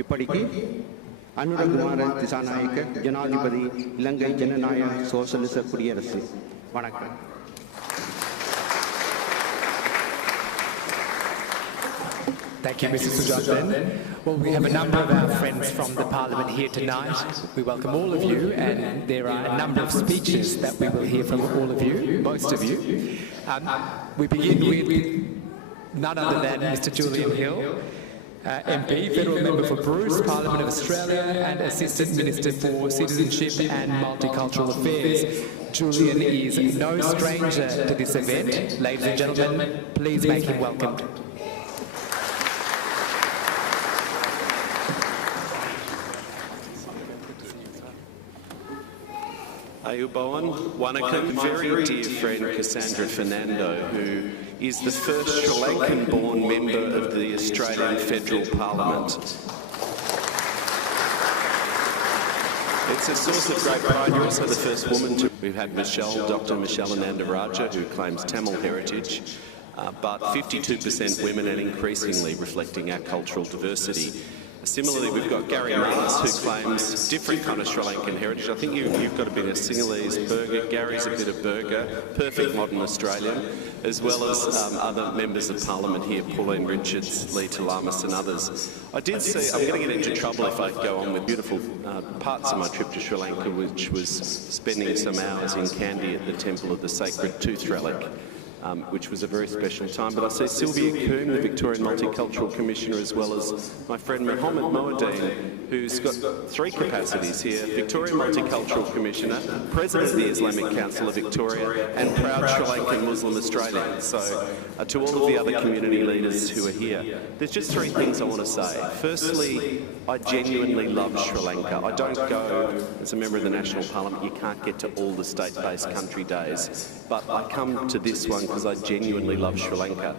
இப்படிக்கு அனுரகுமார திசாநாயக்க ஜனாதிபதி இலங்கை ஜனநாயக சோசலிச குடியரசு. வணக்கம். Thank you, Mr. Sujathan. Well, we have a number of our friends from the Parliament here tonight. We welcome all of you, and there are a number of speeches that we will hear from all of you, most of you. We begin with none other than Mr. Julian Hill, MP, Federal Member for Bruce, Parliament of Australia, and Assistant Minister for Citizenship and Multicultural Affairs. Julian is no stranger to this event. Ladies and gentlemen, please make him welcome. Ayubowan, Wanakam, very dear friend Cassandra Fernando, who is the first Sri Lankan-born member of the Australian Federal Parliament. It's a source of great pride. You're also the first woman to... We've had Dr. Michelle Anandaraja, who claims Tamil heritage, but 52% women and increasingly reflecting our cultural diversity. Similarly, we've got Gary Mars, who claims different kind of Sri Lankan heritage. I think you've got a bit of Sinhalese burger. Gary's a bit of burger, perfect modern Australian, as well as other members of Parliament here, Pauline Richards, Lee Talamas and others. I did see, I'm going to get into trouble if I go on with beautiful parts of my trip to Sri Lanka, which was spending some hours in Kandy at the Temple of the Sacred Tooth Relic. Which was a very special time. But I see Sylvia Coombe, the Victorian Multicultural Commissioner, as well as my friend Mohammed Moaddin, who's got three capacities here: Victorian Multicultural Commissioner, President of the Islamic Council of Victoria, and proud Sri Lankan Muslim Australian. So to all of the other community leaders who are here, there's just three things I want to say. Firstly, I genuinely love Sri Lanka. I don't go, as a member of the National Parliament, you can't get to all the state-based country days, but I come to this one because I genuinely love Sri Lanka.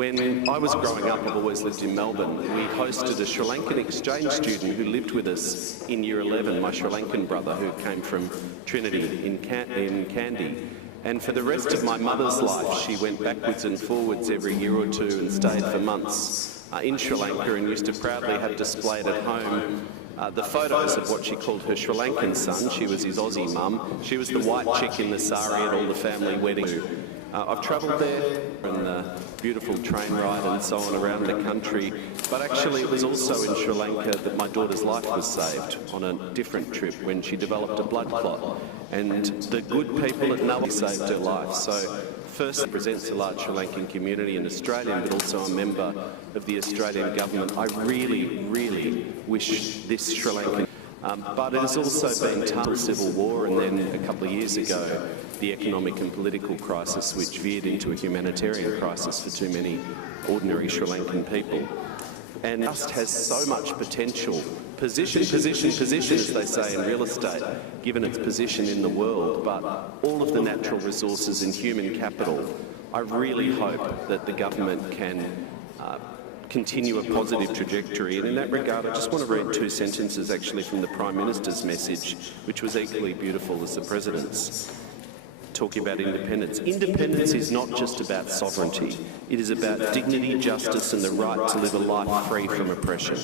When I was growing up, I've always lived in Melbourne, we hosted a Sri Lankan exchange student who lived with us in Year 11, my Sri Lankan brother who came from Trinity in Kandy. And for the rest of my mother's life, she went backwards and forwards every year or two and stayed for months in Sri Lanka and used to proudly have displayed at home the photos of what she called her Sri Lankan son. She was his Aussie mum. She was the white chick in the sari at all the family weddings. I've travelled there on a beautiful train ride and so on around the country, but actually it was also in Sri Lanka that my daughter's life was saved on a different trip when she developed a blood clot, and the good people at Nulla saved her life. So first represents a large Sri Lankan community in Australia, but also a member of the Australian government. I really, really wish this Sri Lankan... but it has also been tough civil war, and then a couple of years ago the economic and political crisis, which veered into a humanitarian crisis for too many ordinary Sri Lankan people. And just has so much potential. Position, as they say in real estate, given its position in the world, but all of the natural resources and human capital. I really hope that the government can continue a positive trajectory, and in that regard I just want to read two sentences actually from the Prime Minister's message, which was equally beautiful as the President's, talking about independence. Independence is not just about sovereignty, it is about dignity, justice and the right to live a life free from oppression.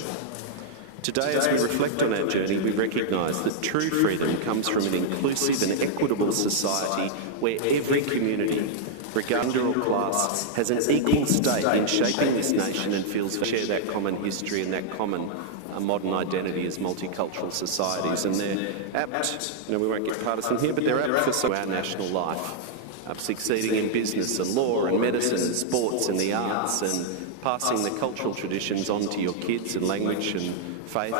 Today, as we reflect on our journey, we recognise that true freedom comes from an inclusive and equitable society where every community, regardless of class, has an equal stake in shaping this nation and feels they share that common history and that common modern identity as multicultural societies. And they're apt, we won't get partisan here, but they're apt for our national life, succeeding in business and law and medicine and sports and the arts, and passing the cultural traditions on to your kids and language and faith,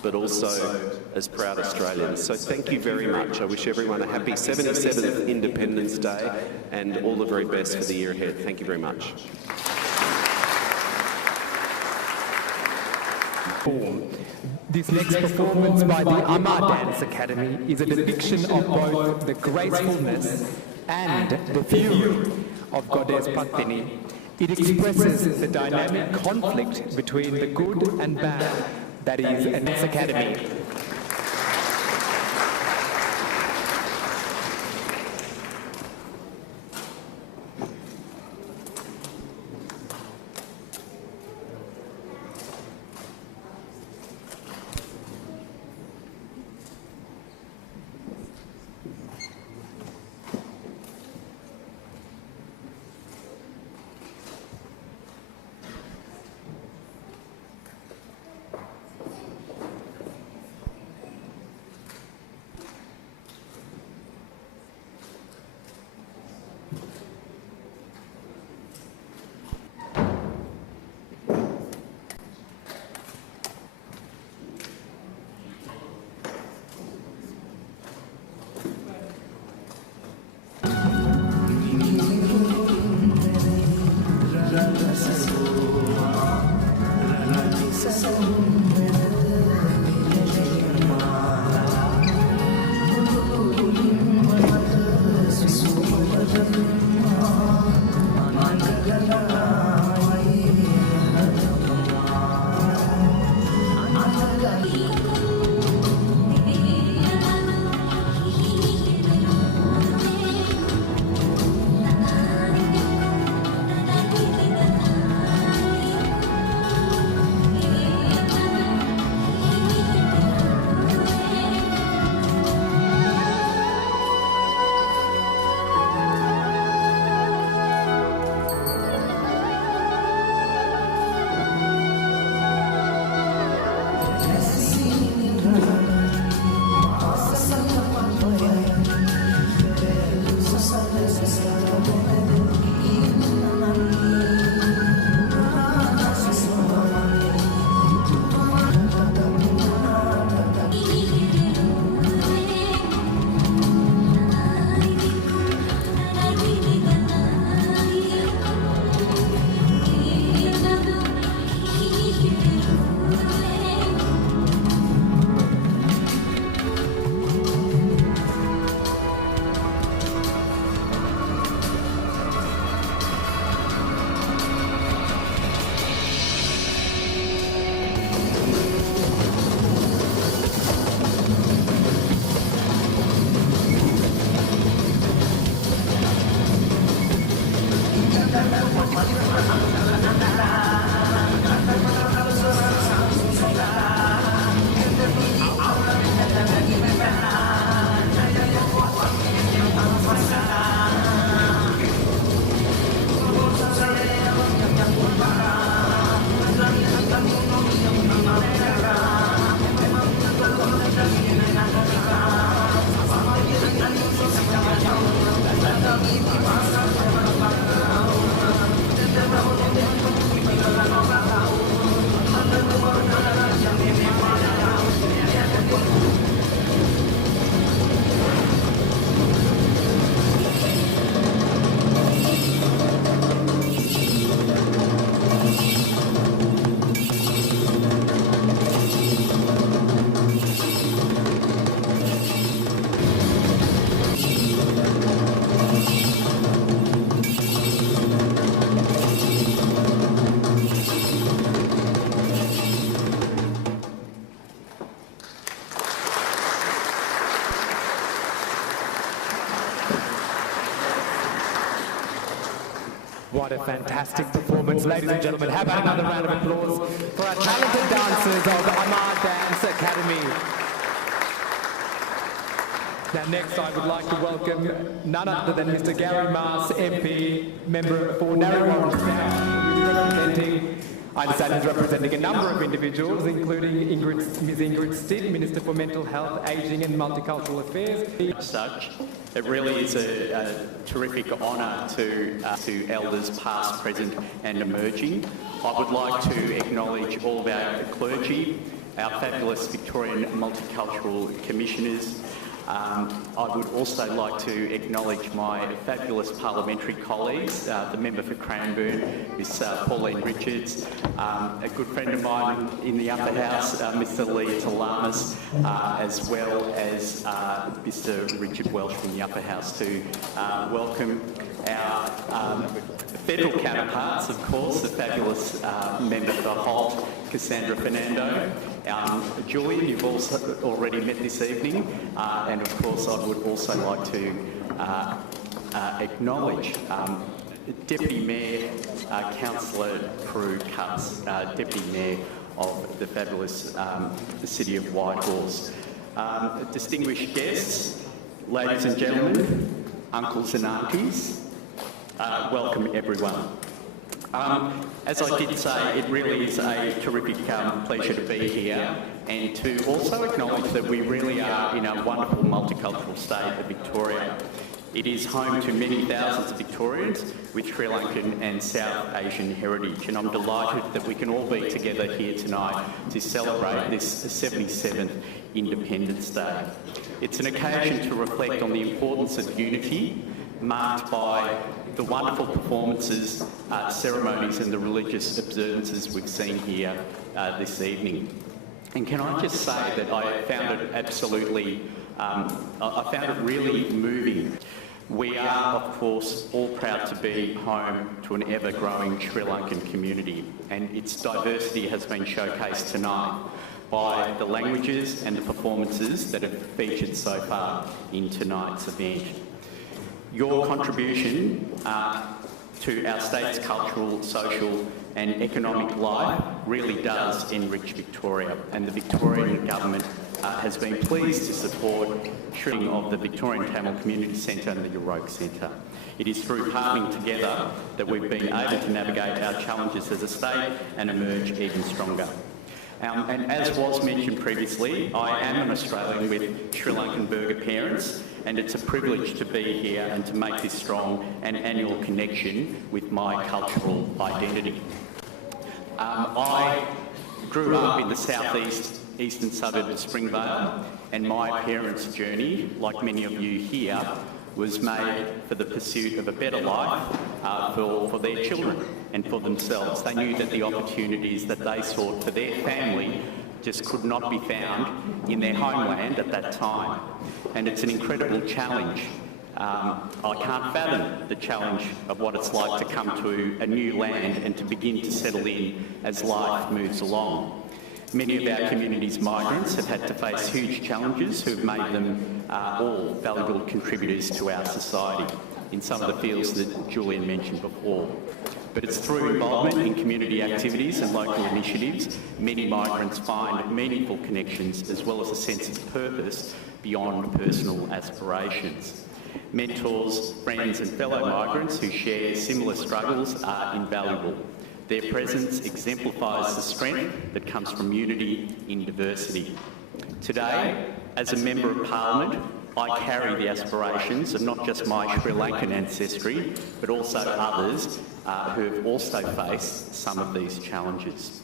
but also as proud Australians. So thank you very much. I wish everyone a happy 77th Independence Day and all the very best for the year ahead. Thank you very much. This next performance by the Amar Dance Academy is a depiction of both the gracefulness and the fury of Goddess Patini. It expresses the dynamic conflict between the good and bad that is a dance academy. What a fantastic performance, ladies and gentlemen. How about another round of applause for our talented dancers of the Amar Dance Academy. Now next I would like to welcome none other than Mr. Gary Maas, MP, member for Narre South, I understand he's representing a number of individuals, including Ms. Ingrid Stitt, Minister for Mental Health, Ageing and Multicultural Affairs. As such, it really is a terrific honour to elders past, present and emerging. I would like to acknowledge all of our clergy, our fabulous Victorian Multicultural Commissioners. I would also like to acknowledge my fabulous parliamentary colleagues, the member for Cranbourne, Ms. Pauline Richards, a good friend of mine in the upper house, Mr. Lee Talamas, as well as Mr. Richard Welsh from the upper house, to welcome our federal counterparts, of course, the fabulous member for Holt, Cassandra Fernando. Julian, you've also already met this evening, and of course I would also like to acknowledge Deputy Mayor Councillor Prue Cutts, Deputy Mayor of the fabulous the City of Whitehorse. Distinguished guests, ladies and gentlemen, uncles and aunties, welcome everyone. As I did say, it really is a terrific pleasure to be here, and to also acknowledge that we really are in a wonderful multicultural state of Victoria. It is home to many thousands of Victorians with Sri Lankan and South Asian heritage, and I'm delighted that we can all be together here tonight to celebrate this 77th Independence Day. It's an occasion to reflect on the importance of unity, marked by the wonderful performances, ceremonies and the religious observances we've seen here this evening. And can I just say that I found it absolutely, I found it really moving. We are, of course, all proud to be home to an ever-growing Sri Lankan community, and its diversity has been showcased tonight. by the languages and the performances that have featured so far in tonight's event. Your contribution to our state's cultural, social and economic life really does enrich Victoria, and the Victorian Government has been pleased to support shrinking of the Victorian Tamil Community Centre and the Euroke Centre. It is through partnering together that we've been able to navigate our challenges as a state and emerge even stronger. And as was mentioned previously, I am an Australian with Sri Lankan burger parents, and it's a privilege to be here and to make this strong and annual connection with my cultural identity. I grew up in the eastern suburb of Springvale, and my parents' journey, like many of you here, was made for the pursuit of a better life for their children and for themselves. They knew that the opportunities that they sought for their family just could not be found in their homeland at that time. And it's an incredible challenge. I can't fathom the challenge of what it's like to come to a new land and to begin to settle in as life moves along. Many of our community's migrants have had to face huge challenges who have made them all valuable contributors to our society in some of the fields that Julian mentioned before. But it's through involvement in community activities and local initiatives, many migrants find meaningful connections as well as a sense of purpose beyond personal aspirations. Mentors, friends and fellow migrants who share similar struggles are invaluable. Their presence exemplifies the strength that comes from unity in diversity. Today, as a Member of Parliament, I carry the aspirations of not just my Sri Lankan ancestry, but also others who have also faced some of these challenges.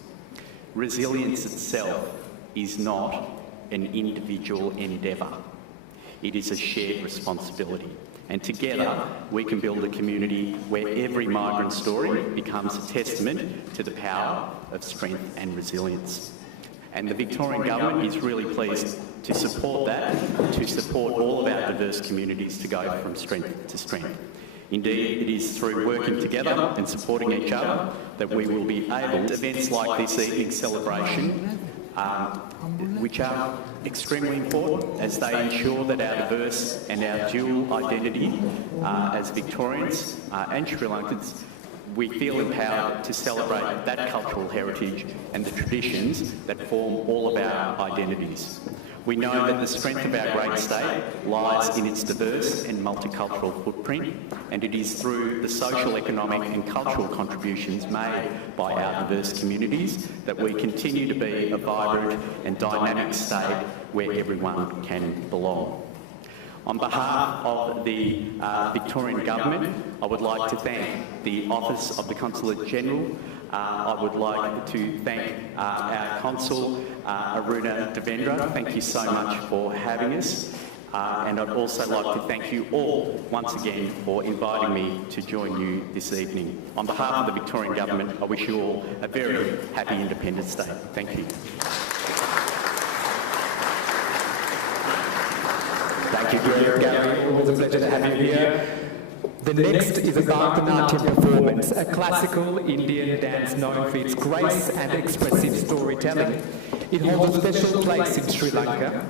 Resilience itself is not an individual endeavour. It is a shared responsibility. And together, we can build a community where every migrant story becomes a testament to the power of strength and resilience. And the Victorian Government is really pleased to support that, to support all of our diverse communities to go from strength to strength. Indeed, it is through working together and supporting each other that we will be able to events like this evening's celebration, which are extremely important as they ensure that our diverse and our dual identity as Victorians and Sri Lankans, we feel empowered to celebrate that cultural heritage and the traditions that form all of our identities. We know that the strength of our great state lies in its diverse and multicultural footprint, and it is through the social, economic and cultural contributions made by our diverse communities that we continue to be a vibrant and dynamic state where everyone can belong. On behalf of the Victorian Government, I would like to thank the Office of the Consulate General. I would like to thank our Consul, Aruna Devendra. Thank you so much for having us. And I'd also like to thank you all once again for inviting me to join you this evening. On behalf of the Victorian Government, I wish you all a very happy Independence Day. Thank you. Thank you, Gary. Always a pleasure to have you here. The next is a Bharatanatyam performance, a classical Indian dance known for its grace and expressive storytelling. It holds a special place in Sri Lanka.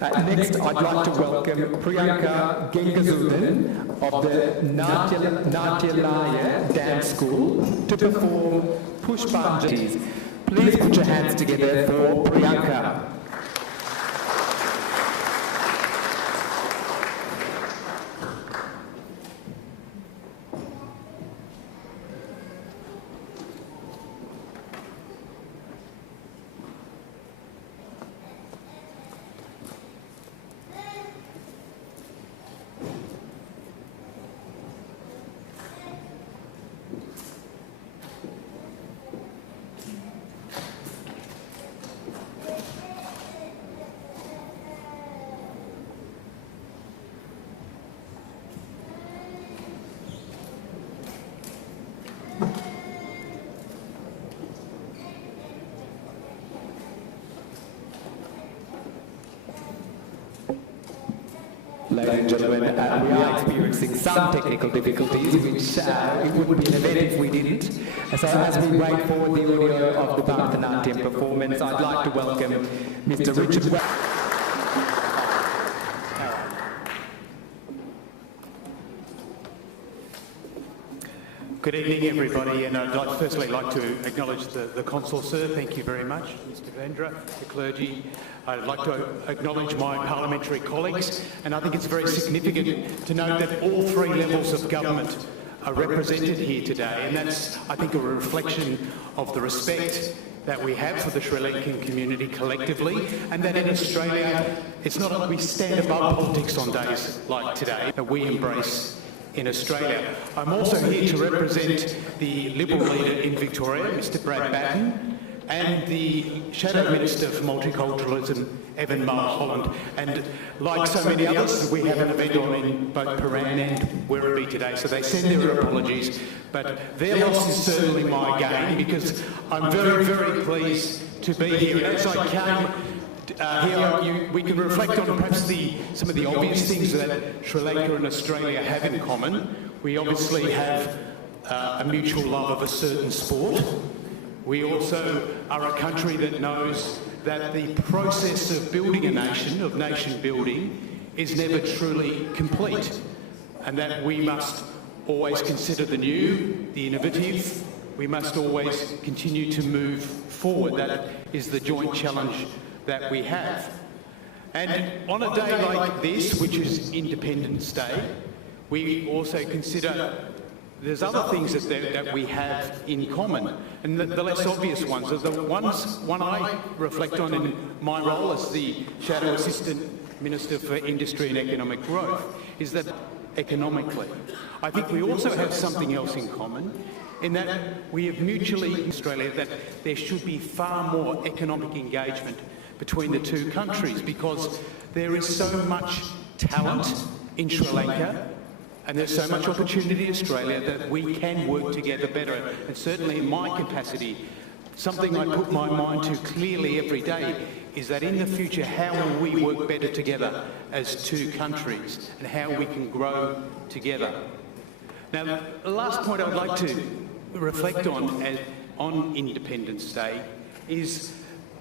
Next, I'd like to welcome Priyanka Gengazudan of the Natyalaya Dance School to perform Pushpanjali. Please put your hands together for Priyanka. Ladies and gentlemen, we are experiencing some technical difficulties, which it wouldn't be an event if we didn't. So as we wait for the audio of the Bharatanatyam performance, I'd like to welcome Mr. Richard. Good evening, everybody, and I'd firstly like to acknowledge the Consul, sir. Thank you very much, Mr. Vendra, the clergy. I'd like to acknowledge my parliamentary colleagues, and I think it's very significant to note that all three levels of government are represented here today, and that's, I think, a reflection of the respect that we have for the Sri Lankan community collectively, and that in Australia, it's not that we stand above politics on days like today, that we embrace in Australia. I'm also here to represent the Liberal leader in Victoria, Mr. Brad Batten, and the Shadow Minister for Multiculturalism, Evan Mulholland. And like so many others, we have an event on in both Paran and Werribee today, so they send their apologies. But their loss is certainly my gain, because I'm very, very pleased to be here. And as I came here, we can reflect on perhaps some of the obvious things that Sri Lanka and Australia have in common. We obviously have a mutual love of a certain sport. We also are a country that knows that the process of building a nation, of nation building, is never truly complete, and that we must always consider the new, the innovative. We must always continue to move forward. That is the joint challenge that we have. And on a day like this, which is Independence Day, we also consider there's other things that we have in common, and the less obvious ones are the one I reflect on in my role as the Shadow Assistant Minister for Industry and Economic Growth, is that economically, I think we also have something else in common, in that we have mutually in Australia that there should be far more economic engagement between the two countries, because there is so much talent in Sri Lanka and there's so much opportunity in Australia that we can work together better. And certainly in my capacity, something I put my mind to clearly every day is that in the future, how will we work better together as two countries, and how we can grow together. Now, the last point I'd like to reflect on Independence Day is,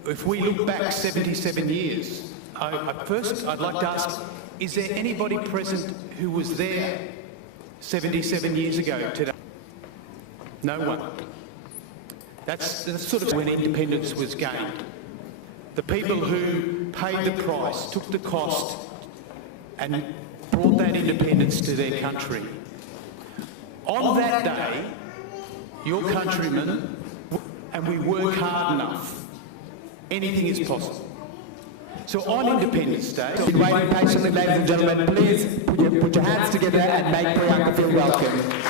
if we look back 77 years, first I'd like to ask, is there anybody present who was there 77 years ago today? No one. That's sort of when independence was gained. The people who paid the price, took the cost, and brought that independence to their country. On that day, your countrymen, and we work hard enough, anything is possible. So on Independence Day... Been waiting patiently, ladies and gentlemen. Please put your hands together and make Priyanka feel welcome.